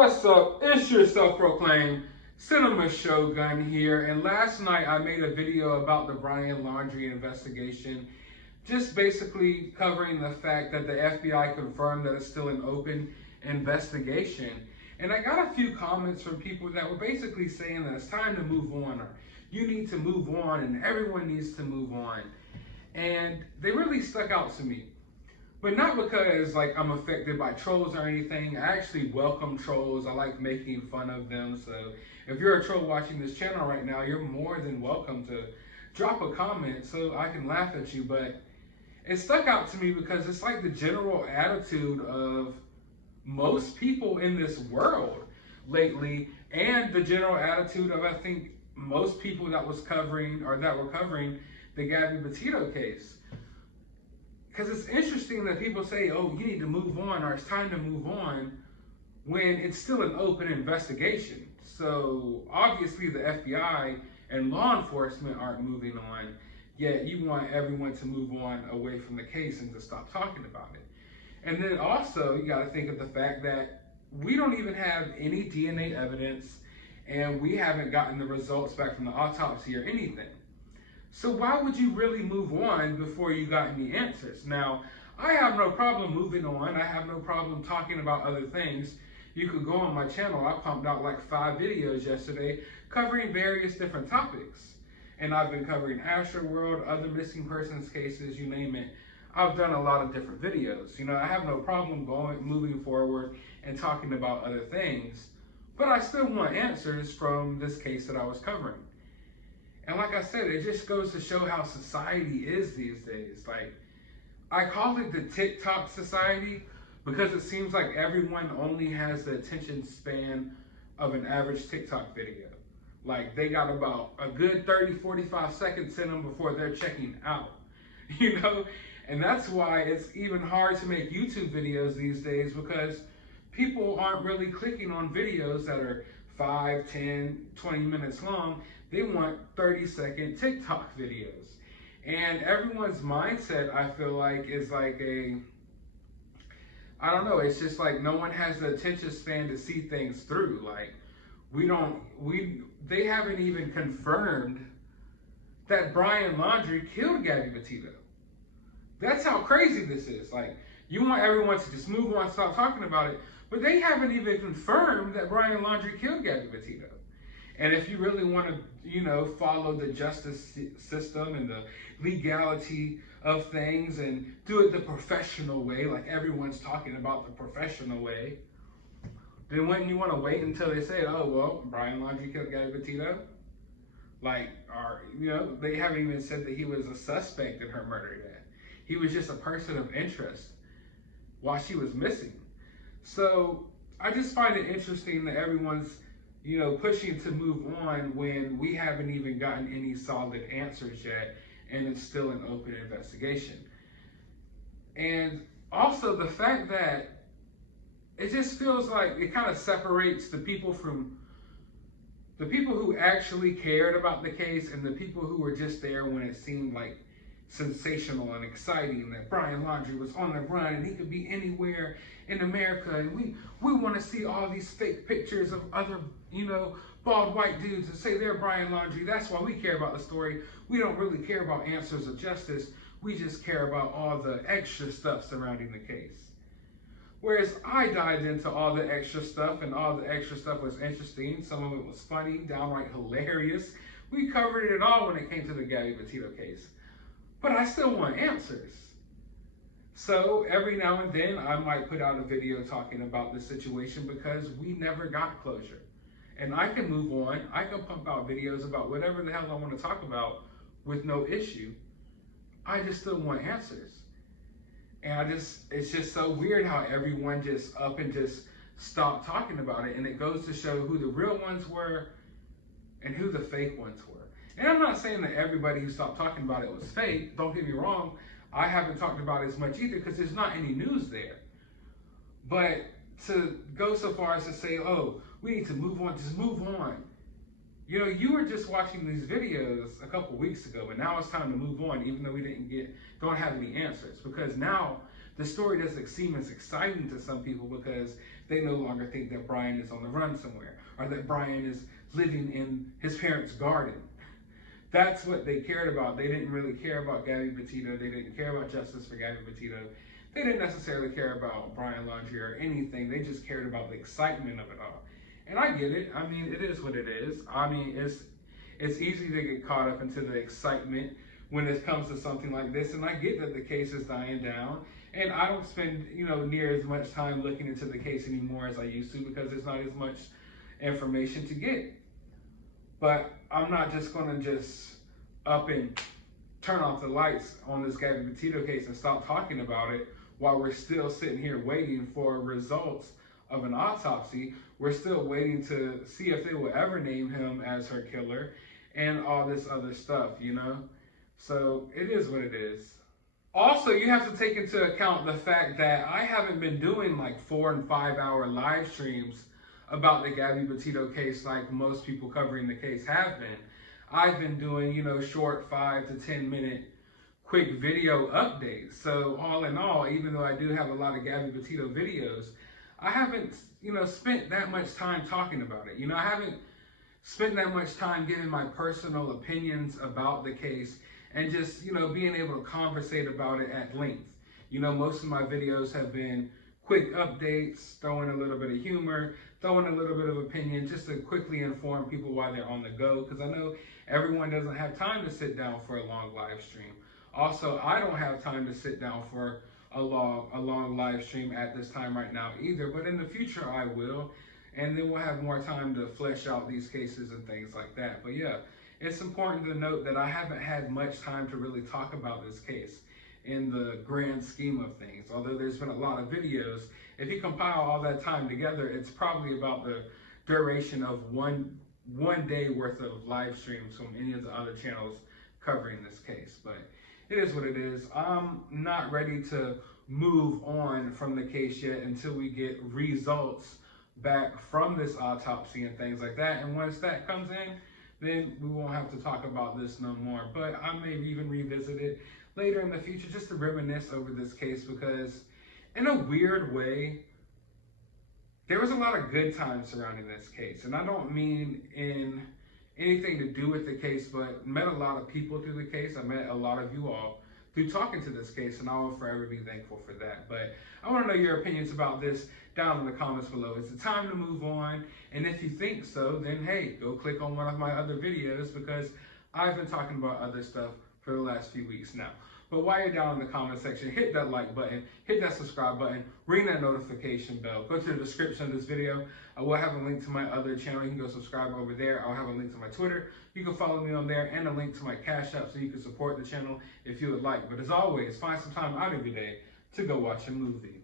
What's up? It's your self-proclaimed cinema shogun here, and last night I made a video about the Brian Laundrie investigation, just basically covering the fact that the FBI confirmed that it's still an open investigation. And I got a few comments from people that were basically saying that it's time to move on, or you need to move on, and everyone needs to move on. And they really stuck out to me. But not because like I'm affected by trolls or anything. I actually welcome trolls. I like making fun of them. So if you're a troll watching this channel right now, you're more than welcome to drop a comment so I can laugh at you. But it stuck out to me because it's like the general attitude of most people in this world lately, and the general attitude of, I think, most people that were covering the Gabby Petito case. Because it's interesting that people say, oh, you need to move on, or it's time to move on, when it's still an open investigation. So obviously the FBI and law enforcement aren't moving on, yet you want everyone to move on away from the case and to stop talking about it. And then also you got to think of the fact that we don't even have any DNA evidence, and we haven't gotten the results back from the autopsy or anything. So why would you really move on before you got any answers? Now, I have no problem moving on. I have no problem talking about other things. You could go on my channel. I pumped out like 5 videos yesterday covering various different topics. And I've been covering Astroworld, other missing persons cases, you name it. I've done a lot of different videos. You know, I have no problem moving forward and talking about other things. But I still want answers from this case that I was covering. And like I said, it just goes to show how society is these days. Like, I call it the TikTok society because it seems like everyone only has the attention span of an average TikTok video. Like, they got about a good 30, 45 seconds in them before they're checking out, you know? And that's why it's even hard to make YouTube videos these days, because people aren't really clicking on videos that are 5, 10, 20 minutes long. They want 30-second TikTok videos. And everyone's mindset, I feel like, is like I don't know, it's just like no one has the attention span to see things through. Like, they haven't even confirmed that Brian Laundrie killed Gabby Petito. That's how crazy this is. Like, you want everyone to just move on, stop talking about it, but they haven't even confirmed that Brian Laundrie killed Gabby Petito. And if you really want to, you know, follow the justice system and the legality of things and do it the professional way, like everyone's talking about the professional way, then wouldn't you want to wait until they say, oh, well, Brian Laundrie killed Gabby Petito? Like, or, you know, they haven't even said that he was a suspect in her murder yet. He was just a person of interest while she was missing. So I just find it interesting that everyone's, you know, pushing to move on when we haven't even gotten any solid answers yet, and it's still an open investigation. And also the fact that it just feels like it kind of separates the people from the people who actually cared about the case and the people who were just there when it seemed like sensational and exciting that Brian Laundrie was on the run and he could be anywhere in America, and we want to see all these fake pictures of other, you know, bald white dudes and say they're Brian Laundrie. That's why we care about the story. We don't really care about answers of justice. We just care about all the extra stuff surrounding the case. Whereas I dived into all the extra stuff, and all the extra stuff was interesting. Some of it was funny, downright hilarious. We covered it all when it came to the Gabby Petito case. But I still want answers. So every now and then I might put out a video talking about the situation because we never got closure. And I can move on. I can pump out videos about whatever the hell I want to talk about with no issue. I just still want answers. And it's just so weird how everyone just up and just stopped talking about it. And it goes to show who the real ones were and who the fake ones were. And I'm not saying that everybody who stopped talking about it was fake. Don't get me wrong. I haven't talked about it as much either because there's not any news there. But to go so far as to say, oh, we need to move on, just move on. You know, you were just watching these videos a couple weeks ago, but now it's time to move on, even though we don't have any answers. Because now the story doesn't seem as exciting to some people because they no longer think that Brian is on the run somewhere, or that Brian is living in his parents' garden. That's what they cared about. They didn't really care about Gabby Petito. They didn't care about justice for Gabby Petito. They didn't necessarily care about Brian Laundrie or anything. They just cared about the excitement of it all. And I get it. I mean, it is what it is. I mean, it's easy to get caught up into the excitement when it comes to something like this. And I get that the case is dying down. And I don't spend, near as much time looking into the case anymore as I used to, because there's not as much information to get. But I'm not just going to just up and turn off the lights on this Gabby Petito case and stop talking about it while we're still sitting here waiting for results of an autopsy. We're still waiting to see if they will ever name him as her killer and all this other stuff, So it is what it is. Also, you have to take into account the fact that I haven't been doing like 4 and 5 hour live streams about the Gabby Petito case like most people covering the case have been. I've been doing, short 5 to 10 minute quick video updates. So all in all, even though I do have a lot of Gabby Petito videos, I haven't, spent that much time talking about it. I haven't spent that much time giving my personal opinions about the case and just, being able to conversate about it at length. Most of my videos have been quick updates, throwing a little bit of humor, throwing a little bit of opinion, just to quickly inform people while they're on the go, because I know everyone doesn't have time to sit down for a long live stream. Also, I don't have time to sit down for a long live stream at this time right now either, but in the future I will, and then we'll have more time to flesh out these cases and things like that. But yeah, it's important to note that I haven't had much time to really talk about this case in the grand scheme of things. Although there's been a lot of videos, if you compile all that time together, it's probably about the duration of one day worth of live streams from any of the other channels covering this case. But it is what it is. I'm not ready to move on from the case yet until we get results back from this autopsy and things like that. And once that comes in, then we won't have to talk about this no more. But I may even revisit it later in the future just to reminisce over this case, because in a weird way, there was a lot of good times surrounding this case. And I don't mean in anything to do with the case, but met a lot of people through the case. I met a lot of you all through talking to this case, and I will forever be thankful for that. But I want to know your opinions about this down in the comments below. Is it time to move on? And if you think so, then hey, go click on one of my other videos, because I've been talking about other stuff for the last few weeks now. But while you're down in the comment section, hit that like button, hit that subscribe button, ring that notification bell. Go to the description of this video. I will have a link to my other channel. You can go subscribe over there. I'll have a link to my Twitter. You can follow me on there, and a link to my Cash App so you can support the channel if you would like. But as always, find some time out of your day to go watch a movie.